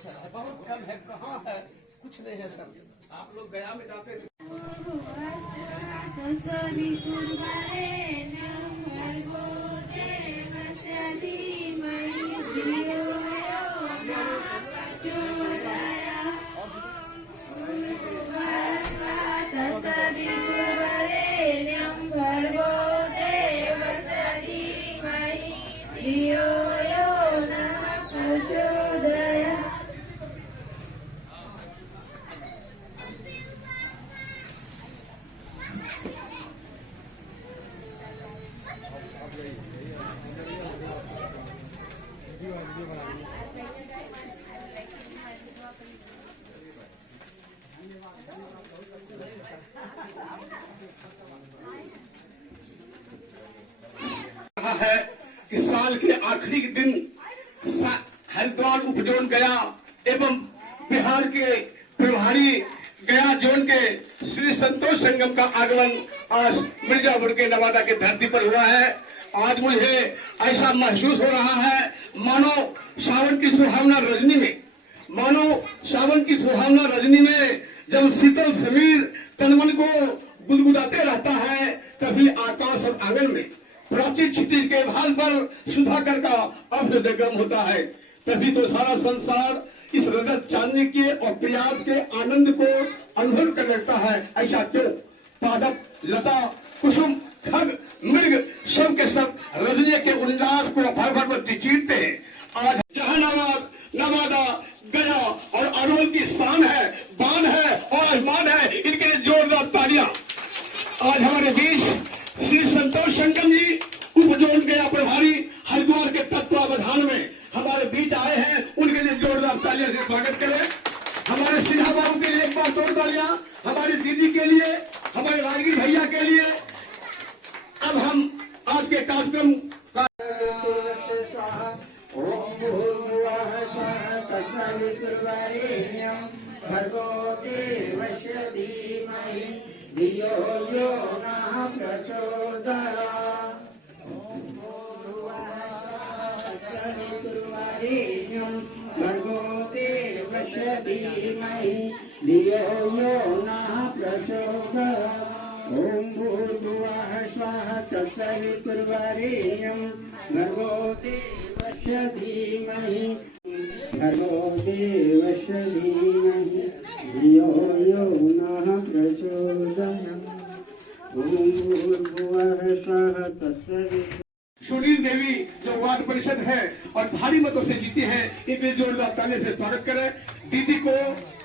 Sir है, बहुत कम है, कहाँ है, कुछ नहीं है सर। आप लोग गया में जाते थे। है कि साल के आखिरी दिन हरिद्वार उपजोन गया एवं बिहार के प्रभारी गया जोन के श्री संतोष संगम का आगमन आज मिर्जापुर के नवादा के धरती पर हुआ है। आज मुझे ऐसा महसूस हो रहा है मानो सावन की सुहावना रजनी में जब शीतल समीर तनमन को गुदगुदाते रहता है, तभी आकाश और आंगन में प्राचीन क्षितिज के भाल पर सुधाकर का अभ्युदय होता है। तभी तो सारा संसार इस रजत चांदनी के और प्याज के आनंद को अनुभव कर लेता है। ऐसा क्यों? पादप, लता, कुसुम, खग, मृग सब के सब रजनी के उल्लास को भर भर में चीरते हैं। आज जहानाबाद, नवादा, गया और अरवल की शान है, बान है और अभिमान है। इनके लिए जोरदार तालियां। आज हमारे बीच श्री संतोष संगम जी उपजोन गया प्रभारी हरिद्वार के तत्वावधान में हमारे बीच आए हैं। उनके लिए जोरदार तालियां से स्वागत करें। हमारे सिन्हा बाबू के लिए एक बार जोर तालियां, हमारी दीदी के लिए, हमारे राजगीर भैया के लिए। अब हम आज के कार्यक्रम का ओम भूर्भुवः स्वः तत्सवितुर्वरेण्यं भर्गो देवस्य धीमहि धियो यो नः प्रचोदयात्। ओम भूर्भुवः स्वः तत्सवितुर्वरेण्यं। सुनील देवी जो वार्ड परिषद है और भारी मतों से जीती है, इनके जोरदार ताली से स्वागत करें। दीदी को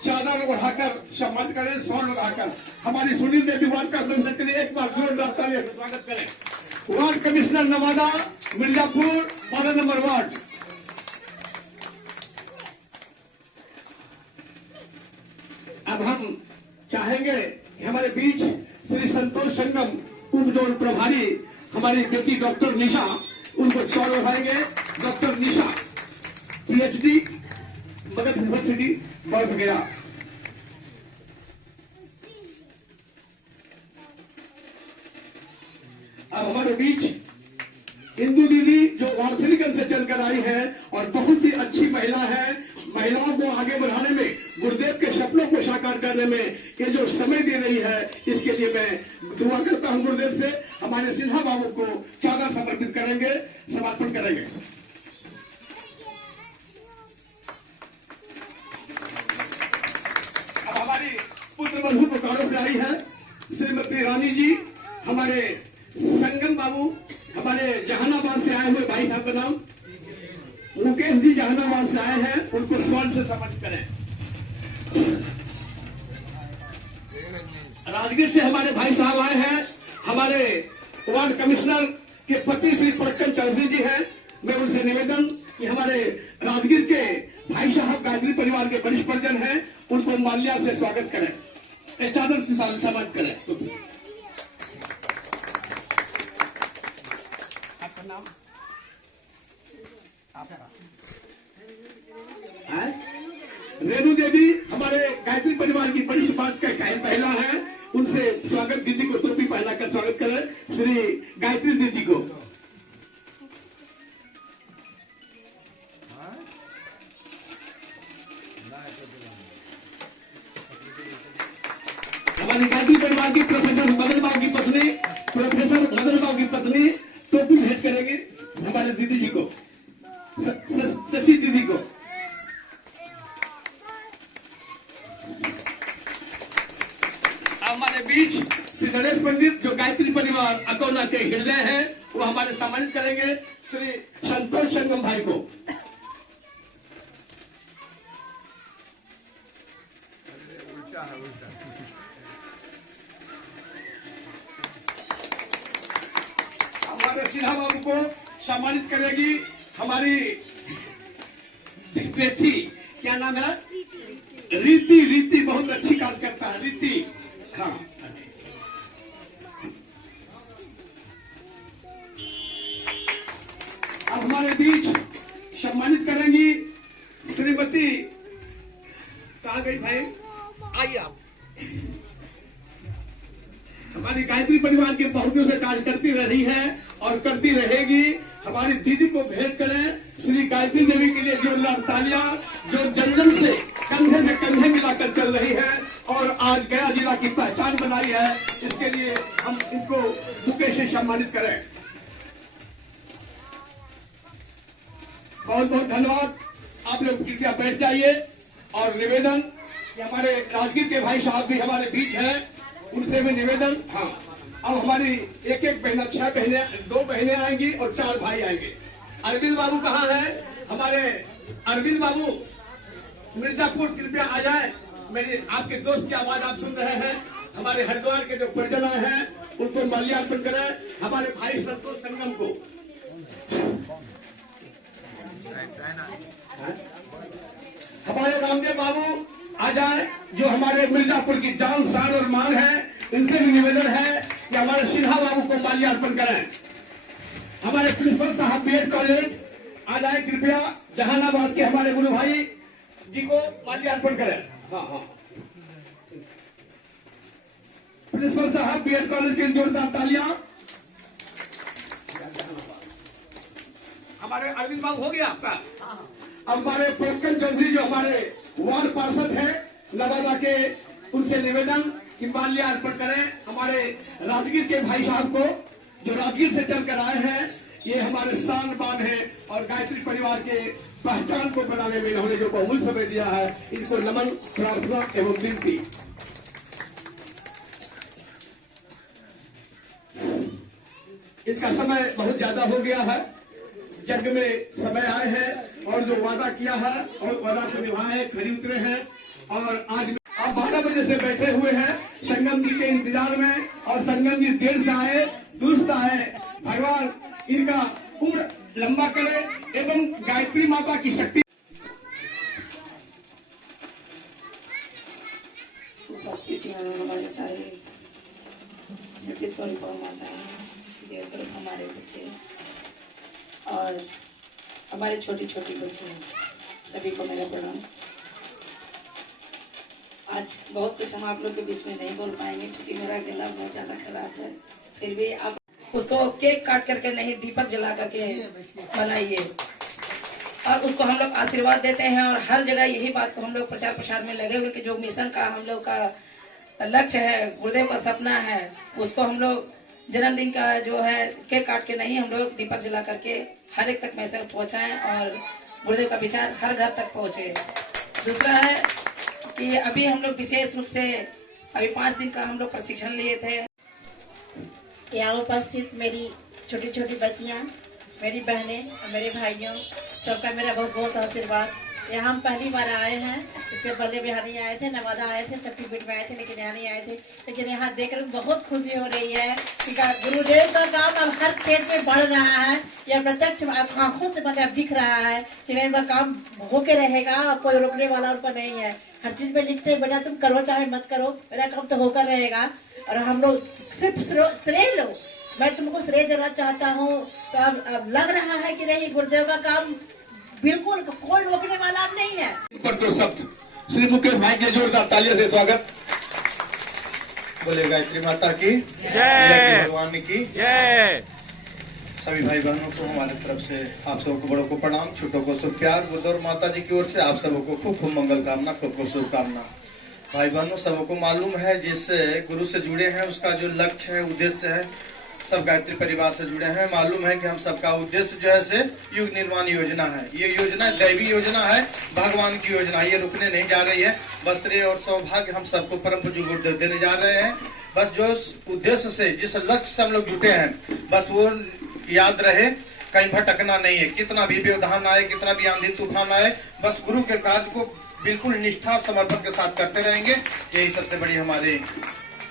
चादर उठाकर सम्मान करें, स्वर्ण लगाकर। हमारी सुनील देवी वार्ड का अभिनंदन के लिए एक बार जोरदार ताली से स्वागत करें। Ward commissioner Nawada Mirzapur 12 number ward. अब हम चाहेंगे कि हमारे बीच श्री संतोष संगम उपजोन प्रभारी हमारी बेटी डॉक्टर निशा, उनको सौर उठाएंगे। डॉक्टर निशा PhD मगध यूनिवर्सिटी बौद्ध गया। अब हमारे बीच इंदु दीदी जो वार्षिकगंज से चलकर आई है और बहुत ही अच्छी महिला है। महिलाओं को आगे बढ़ाने में, गुरुदेव के सपनों को साकार करने में ये जो समय दे रही है, इसके लिए मैं दुआ करता हूं गुरुदेव से। हमारे सिन्हा बाबू को चादर समर्पित करेंगे, समर्पण करेंगे। अब हमारी पुत्र बंधु बोकारो से आई है श्रीमती रानी जी। हमारे संगम बाबू हमारे जहानाबाद से आए हुए भाई साहब का नाम मुकेश जी जहानाबाद से आए हैं, उनको स्वर्ण से सम्मानित करें। राजगीर से हमारे भाई साहब आए हैं, हमारे वार्ड कमिश्नर के पति श्री पटकन चौधरी जी हैं। मैं उनसे निवेदन कि हमारे राजगीर के भाई साहब गायत्री परिवार के वरिष्ठ परिजन हैं, उनको माल्या से स्वागत करें, चादर से सम्मानित करें। आपका नाम? रेणु देवी हमारे गायत्री परिवार की बड़ी समाज का पहला है, उनसे स्वागत। दीदी को टोपी पहनाकर स्वागत करें श्री गायत्री दीदी को। हमारी गायत्री परिवार की प्रोफेसर मदन बाबू की पत्नी, प्रोफेसर मदन बाबू की पत्नी टोपी भेंट करेंगे हमारे दीदी जी को, शशि दीदी को। हमारे बीच श्री गणेश पंडित जो गायत्री परिवार अकोला के हृदय हैं, वो हमारे सम्मानित करेंगे श्री संतोष संगम भाई को। हमारे सिन्हा बाबू को सम्मानित करेगी हमारी बेटी, क्या नाम है? रीति। रीति बहुत अच्छी काम करता है, रीति। हाँ, अब हमारे बीच सम्मानित करेंगी श्रीमती, कहाँ गई भाई? आइए आप। हमारी गायत्री परिवार के बहुत से कार्य करती रही है और करती रहेगी। हमारी दीदी को भेंट करें श्री गायत्री देवी के लिए जोरदार तालियां, जो जन से कंधे मिलाकर चल रही है और आज गया जिला की पहचान बनाई है। इसके लिए हम इनको बुके से सम्मानित करें। बहुत बहुत धन्यवाद। आप लोग कृपया बैठ जाइए। और निवेदन, हमारे राजगीर के भाई साहब भी हमारे बीच हैं, उनसे भी निवेदन। हाँ, अब हमारी एक बहना, 6 बहनें, 2 बहनें आएंगी और 4 भाई आएंगे। अरविंद बाबू कहाँ हैं? हमारे अरविंद बाबू मिर्जापुर, कृपया आ जाए। मेरी आपके दोस्त की आवाज आप सुन रहे हैं। हमारे हरिद्वार के जो परिजन हैं उनको माल्यार्पण करें। हमारे भाई संतोष संगम को, हमारे रामदेव बाबू आ जाए, जो हमारे मिर्जापुर की जान, शान और मान है। इनसे भी निवेदन है कि हमारे सिन्हा बाबू को माल्यार्पण करें। हमारे प्रिंसिपल साहब बीएड कॉलेज आ जाए कृपया। जहानाबाद के हमारे गुरु भाई जी को माल्यार्पण करें। हाँ, प्रिंसिपल साहब बीएड कॉलेज के जोरदार तालियां। हमारे अरविंद बाबू हो गया आपका। अब हमारे पोकन चौधरी जो हमारे वार्ड पार्षद है नवादा के, उनसे निवेदन कि माल्यार्पण करें हमारे राजगीर के भाई साहब को, जो राजगीर से चलकर आए हैं। ये हमारे शान बान है और गायत्री परिवार के पहचान को बनाने में इन्होंने जो बहुमूल्य समय दिया है, इनको नमन, प्रार्थना एवं विनती। इनका समय बहुत ज्यादा हो गया है, जग में समय आए हैं और जो वादा किया है और वादा से निभाए, खरी उतरे हैं। और आज आप 12 बजे से बैठे हुए हैं संगम जी के इंतजार में, और संगम जी देर से आए, दुरुस्त आए। भगवान इनका उम्र लंबा करे एवं गायत्री माता की शक्ति। उपस्थिति में हमारे सारे सतीश्वरी माता, देव हमारे बच्चे और हमारे छोटी छोटी बच्चे, सभी को मेरा प्रणाम। आज बहुत कुछ हम आप लोग के बीच में नहीं बोल पाएंगे क्योंकि मेरा गला बहुत ज्यादा खराब है। फिर भी आप उसको केक काट करके नहीं, दीपक जला करके बनाइए और उसको हम लोग आशीर्वाद देते हैं। और हर जगह यही बात को हम लोग प्रचार प्रसार में लगे हुए कि जो मिशन का हम लोग का लक्ष्य है, गुरुदेव का सपना है, उसको हम लोग जन्मदिन का जो है केक काट के नहीं, हम लोग दीपक जला करके हर एक तक मैसेज पहुंचाएं और गुरुदेव का विचार हर घर तक पहुंचे। दूसरा है कि अभी हम लोग विशेष रूप से अभी 5 दिन का हम लोग प्रशिक्षण लिए थे। यहाँ उपस्थित मेरी छोटी छोटी बच्चियाँ, मेरी बहनें और मेरे भाइयों, सबका मेरा बहुत बहुत आशीर्वाद। यहाँ हम पहली बार आए हैं, इससे पहले बिहार नहीं आए थे, नवादा आए थे, शक्तिपीठ में आए थे, लेकिन यहाँ नहीं आए थे। लेकिन यहाँ देखकर बहुत खुशी हो रही है कि गुरुदेव का काम अब हर क्षेत्र में बढ़ रहा है। यह प्रत्यक्ष आंखों से मतलब दिख रहा है कि नहीं, वह काम होके रहेगा और कोई रोकने वाला उनका नहीं है। हर चीज में लिखते हैं बेटा तुम करो चाहे मत करो, मेरा काम तो होकर रहेगा। और हम लोग सिर्फ श्रेय लो, मैं तुमको श्रेय देना चाहता हूँ। तो अब लग रहा है कि नहीं, गुरुदेव का काम बिल्कुल कोई रोकने वाला नहीं है। पर तो शब्द श्री मुकेश भाई के जोरदार तालियों से स्वागत। बोले गायत्री माता की जय, भगवान की जय। सभी भाई बहनों को हमारे तरफ से आप सबको बड़ों को प्रणाम, छोटों को शुभ प्यार। बुद्ध और माता जी की ओर से आप सबको खूब खूब मंगल कामना, खूब खूब शुभकामना। भाई बहनों सबको मालूम है जिस गुरु से जुड़े हैं उसका जो लक्ष्य है, उद्देश्य है, सब गायत्री परिवार से जुड़े हैं, मालूम है कि हम सबका उद्देश्य जो है से युग निर्माण योजना है। ये योजना दैवी योजना है, भगवान की योजना, ये रुकने नहीं जा रही है। बस श्रेय और सौभाग्य हम सबको परम पूज्य गुरुदेव देने जा रहे हैं। बस जो उद्देश्य से, जिस लक्ष्य से हम लोग जुटे हैं, बस वो याद रहे, कहीं भटकना नहीं है। कितना भी व्यवधान आए, कितना भी आंधी तूफान आए, बस गुरु के कार्य को बिल्कुल निष्ठा और समर्पण के साथ करते रहेंगे। यही सबसे बड़ी हमारी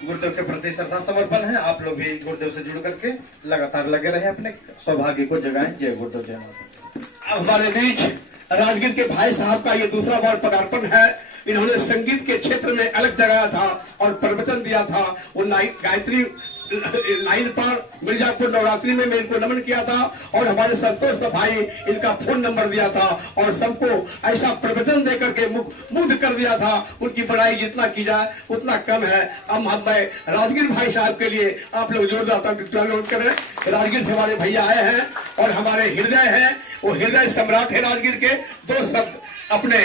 गुरुदेव के प्रति श्रद्धा समर्पण है। आप लोग भी गुरुदेव से जुड़ करके लगातार लगे रहे, अपने सौभाग्य को जगाएं। जय गुरुदेव, जय माता। हमारे बीच राजगीर के भाई साहब का ये दूसरा बार पदार्पण है। इन्होंने संगीत के क्षेत्र में अलग जगाया था और प्रवचन दिया था। वो गायत्री लाइन पर मिर्जापुर नवरात्रि में मैं इनको नमन किया था और हमारे संतोष भाई इनका फोन नंबर दिया था और सबको ऐसा प्रवचन देकर के मुग्ध कर दिया था। उनकी बड़ाई जितना की जाए उतना कम है। अब मैं राजगीर भाई साहब के लिए आप लोग जोरदार तालियां करें। राजगीर से हमारे भैया आए हैं और हमारे हृदय है, वो हृदय सम्राट है राजगीर के। 2 शब्द अपने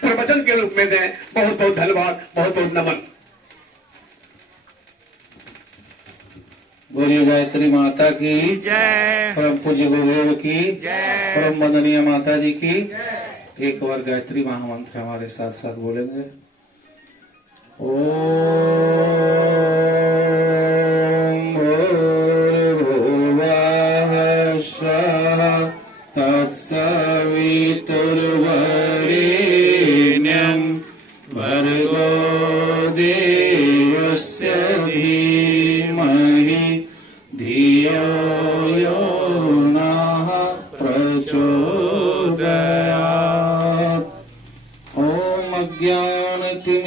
प्रवचन के रूप में दें। बहुत बहुत धन्यवाद, बहुत बहुत नमन। बोलिए गायत्री माता की जय, परम पूज्य गुरुदेव की जय, परम वंदनीय माता जी की। एक बार गायत्री महामंत्र हमारे साथ साथ बोलेंगे। ओम भूर्भुवः स्वः तत्सवितुर्वरेण्यं भर्गो देवस्य धीमहि धियो यो नः प्रचोदयात्। ॐ अज्ञानतिमिरान्धस्य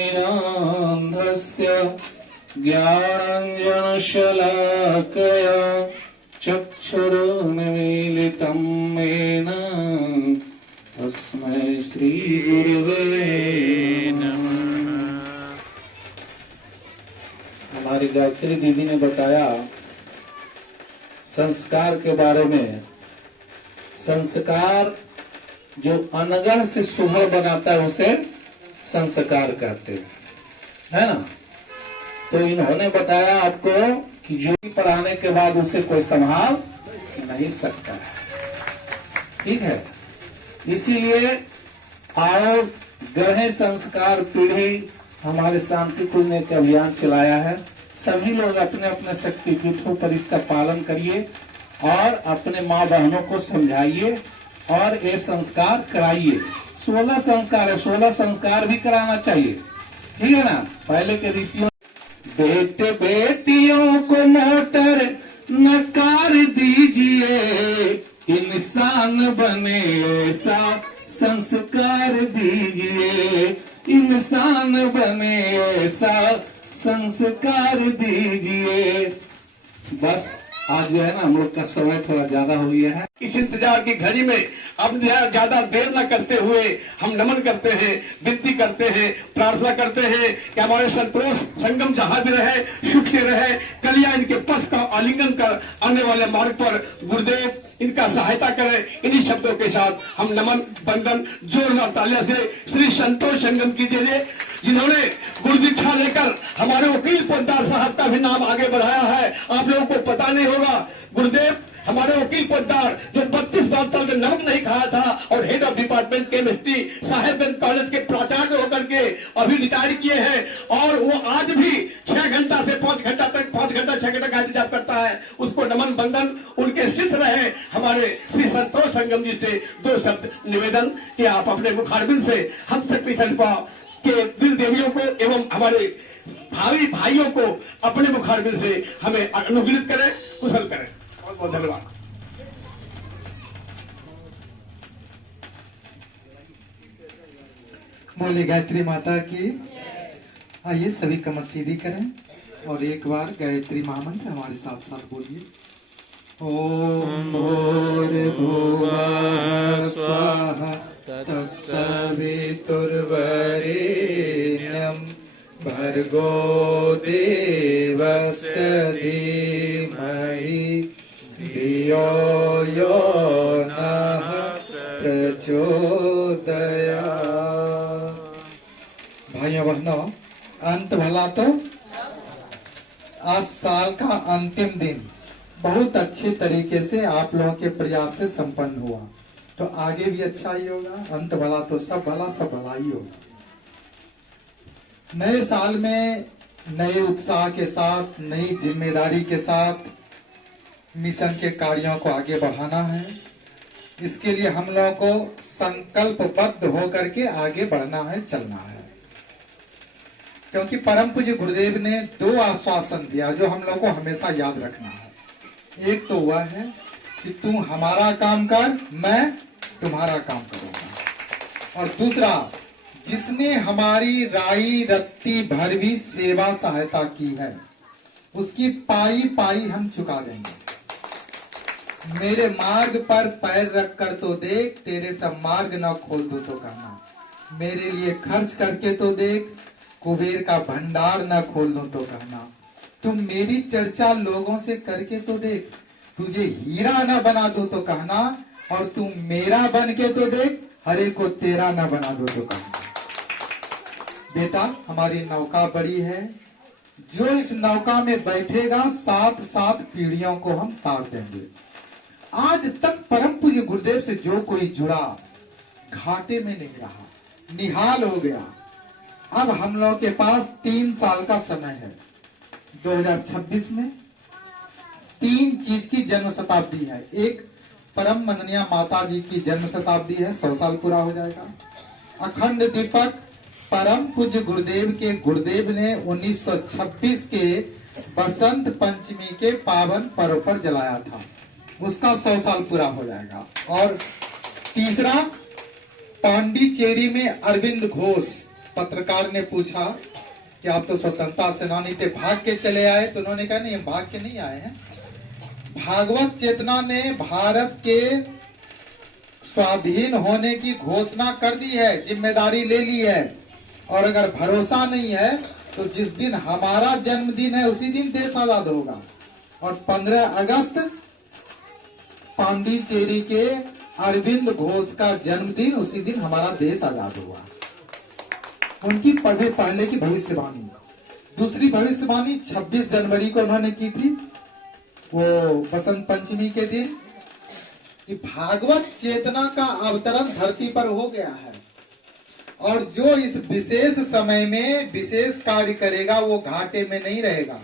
ज्ञानाञ्जनशलाकया चक्षुरुन्मीलितं येन तस्मै श्रीगुरुवे नमः। हमारी गायत्री दीदी ने बताया संस्कार के बारे में। संस्कार जो अनगढ़ से सुहर बनाता है उसे संस्कार कहते हैं, है ना। तो इन्होंने बताया आपको कि जो पढ़ाने के बाद उसे कोई संभाल नहीं सकता है, ठीक है। इसीलिए आओ गढ़े संस्कार पीढ़ी हमारे शांति कुंज ने एक अभियान चलाया है। सभी लोग अपने अपने शक्तिपीठों पर इसका पालन करिए और अपने माँ बहनों को समझाइए और ये संस्कार कराइए। 16 संस्कार है, 16 संस्कार भी कराना चाहिए, ठीक है ना। पहले के ऋषियों बेटे बेटियों को मोटर नकार दीजिए, इंसान बने ऐसा संस्कार दीजिए, इंसान बने ऐसा संस्कार दीजिए। बस आज जो है ना हम लोग का समय थोड़ा ज्यादा हो गया है। इस इंतजार की घड़ी में अब ज्यादा देर न करते हुए हम नमन करते हैं, विनती करते हैं, प्रार्थना करते हैं कि हमारे संतोष संगम जहां भी रहे सुख से रहे। कलिया इनके पथ का आलिंगन कर आने वाले मार्ग पर गुरुदेव इनका सहायता करें। इन्हीं शब्दों के साथ हम नमन बंदन जोरदार तालियां से श्री संतोष संगम की जरिए जिन्होंने गुरु दीक्षा लेकर हमारे वकील पोद्दार साहब का भी नाम आगे बढ़ाया है। आप लोगों को पता नहीं होगा, गुरुदेव हमारे वकील पोद्दार जो 32 साल तक नमक नहीं खाया था और head of department chemistry Sahebganj college के प्राचार्य होकर के अभी रिटायर किए हैं और वो आज भी 6 घंटा से 5 घंटा तक 5 घंटा 6 घंटा गायत्री जाप करता है। उसको नमन बंदन उनके शिष्य रहे हमारे श्री संतोष संगम जी से 2 शब्द निवेदन कि आप अपने मुखारबिंद से हम शक्ति शरीफा के दिल देवियों को एवं हमारे भावी भाइयों को अपने मुखारबिंद से हमें अनुग्रहित करें, कुशल करें। बहुत बहुत धन्यवाद। बोले गायत्री माता की। आइए सभी कमर सीधी करें और एक बार गायत्री महामंत्र हमारे साथ साथ बोलिए। ओम भूर्भुवः स्वः तत्सवितुर्वरेण्यं भर्गो देवस्य धीमहि धियो यो नः प्रचोदयात्। भाइयों बहनों, अंत भला तो आज साल का अंतिम दिन बहुत अच्छे तरीके से आप लोगों के प्रयास से संपन्न हुआ, तो आगे भी अच्छा ही होगा। अंत भला तो सब भला ही होगा। नए साल में नए उत्साह के साथ, नई जिम्मेदारी के साथ मिशन के कार्यों को आगे बढ़ाना है। इसके लिए हम लोगों को संकल्पबद्ध होकर के आगे बढ़ना है, चलना है। क्योंकि परम पूज्य गुरुदेव ने 2 आश्वासन दिया जो हम लोगों को हमेशा याद रखना है। एक तो वह है कि तू हमारा काम कर, मैं तुम्हारा काम करूंगा, और दूसरा, जिसने हमारी राई रत्ती भर भी सेवा सहायता की है उसकी पाई पाई हम चुका देंगे। मेरे मार्ग पर पैर रख कर तो देख, तेरे सब मार्ग न खोल दो तो कहना। मेरे लिए खर्च करके तो देख, कुबेर का भंडार न खोल दो तो कहना। तुम मेरी चर्चा लोगों से करके तो देख, तुझे हीरा न बना दो तो कहना, और तुम मेरा बन के तो देख, हरे को तेरा न बना दो तो कहना। बेटा, हमारी नौका बड़ी है, जो इस नौका में बैठेगा 7 पीढ़ियों को हम तार देंगे। आज तक परम पूज्य गुरुदेव से जो कोई जुड़ा घाटे में नहीं रहा, निहाल हो गया। अब हम लोग के पास 3 साल का समय है। 2026 में 3 चीज की जन्म शताब्दी है। एक, परम मननीय माता जी की जन्म शताब्दी है, 100 साल पूरा हो जाएगा। अखंड दीपक परम पूज्य गुरुदेव के गुरुदेव ने 1926 के बसंत पंचमी के पावन पर्व पर जलाया था, उसका 100 साल पूरा हो जाएगा। और तीसरा, पांडिचेरी में अरविंद घोष, पत्रकार ने पूछा कि आप तो स्वतंत्रता सेनानी थे, भाग के चले आए? तो उन्होंने कहा नहीं, हम भाग के नहीं आए हैं। भागवत चेतना ने भारत के स्वाधीन होने की घोषणा कर दी है, जिम्मेदारी ले ली है। और अगर भरोसा नहीं है तो जिस दिन हमारा जन्मदिन है उसी दिन देश आजाद होगा। और 15 अगस्त पांडिचेरी के अरविंद घोष का जन्मदिन, उसी दिन हमारा देश आजाद हुआ। उनकी पहले की भविष्यवाणी। दूसरी भविष्यवाणी 26 जनवरी को उन्होंने की थी, वो बसंत पंचमी के दिन, कि भागवत चेतना का अवतरण धरती पर हो गया है, और जो इस विशेष समय में विशेष कार्य करेगा वो घाटे में नहीं रहेगा।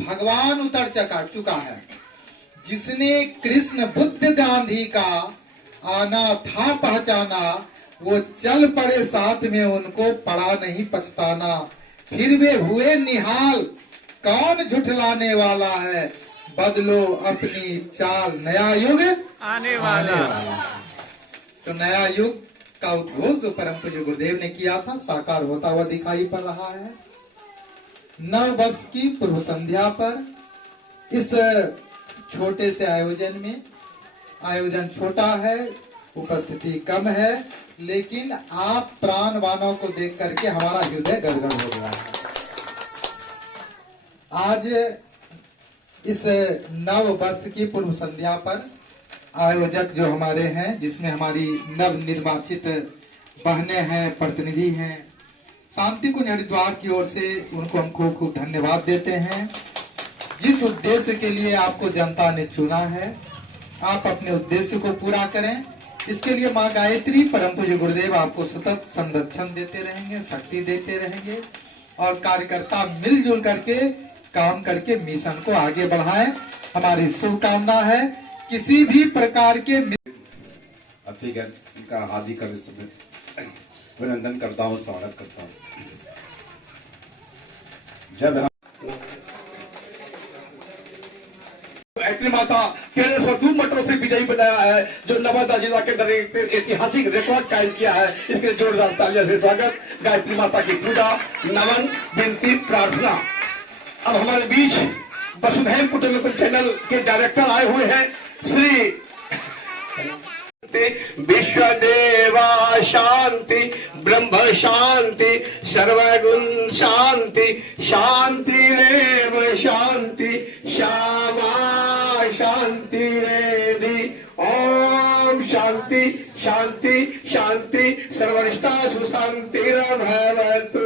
भगवान उतर चुका है। जिसने कृष्ण बुद्ध गांधी का आना था पहचाना, वो चल पड़े साथ में, उनको पड़ा नहीं पछताना। फिर वे हुए निहाल, कौन झुठलाने वाला है, बदलो अपनी चाल, नया युग आने वाला। तो नया युग का उद्घोष जो परम पूज्य गुरुदेव ने किया था, साकार होता हुआ दिखाई पड़ रहा है। 9 वर्ष की पूर्व संध्या पर इस छोटे से आयोजन में, आयोजन छोटा है, उपस्थिति कम है, लेकिन आप प्राणवानों को देख करके हमारा हृदय गदगद हो गया है। आज इस 9 वर्ष की पूर्व संध्या पर आयोजक जो हमारे हैं, जिसमें हमारी नव निर्वाचित बहनें हैं, प्रतिनिधि हैं, शांति कुंज हरिद्वार की ओर से उनको हम खूब खूब धन्यवाद देते हैं। जिस उद्देश्य के लिए आपको जनता ने चुना है, आप अपने उद्देश्य को पूरा करें। इसके लिए माँ गायत्री परम पूज्य गुरुदेव आपको सतत संरक्षण देते रहेंगे, शक्ति देते रहेंगे, और कार्यकर्ता मिलजुल करके काम करके मिशन को आगे बढ़ाएं। हमारी शुभकामना है। किसी भी प्रकार के ठीक है, इनका हार्दिक अभिनंदन करता हूँ, स्वागत करता हूँ। जब गायत्री माता 1302 मटरों से विजयी बनाया है, जो नवादा जिला के अंदर एक ऐतिहासिक रिकॉर्ड कायम किया है। इसके जोरदार तालियों से स्वागत। गायत्री माता की पूजा, नमन, विनती, प्रार्थना। अब हमारे बीच वसुधैव कुटुंबकम चैनल के डायरेक्टर आए हुए हैं, श्री विश्वदेवा शांति, ब्रह्म शांति, सर्वगुण शांति, शांति रेव शांति, श्यामा शांति रेदि। ओम शांति शांति शांति, सर्वनिष्ठा सुशांतिर्भवतु।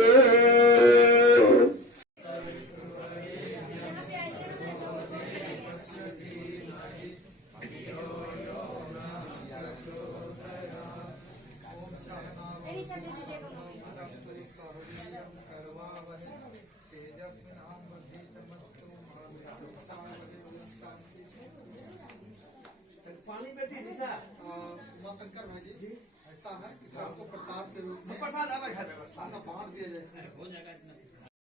पानी बेटी दिशा माँ शंकर भाई जी ऐसा है कि आपको प्रसाद के रूप में प्रसाद अलग है व्यवस्था बांट दिया जाए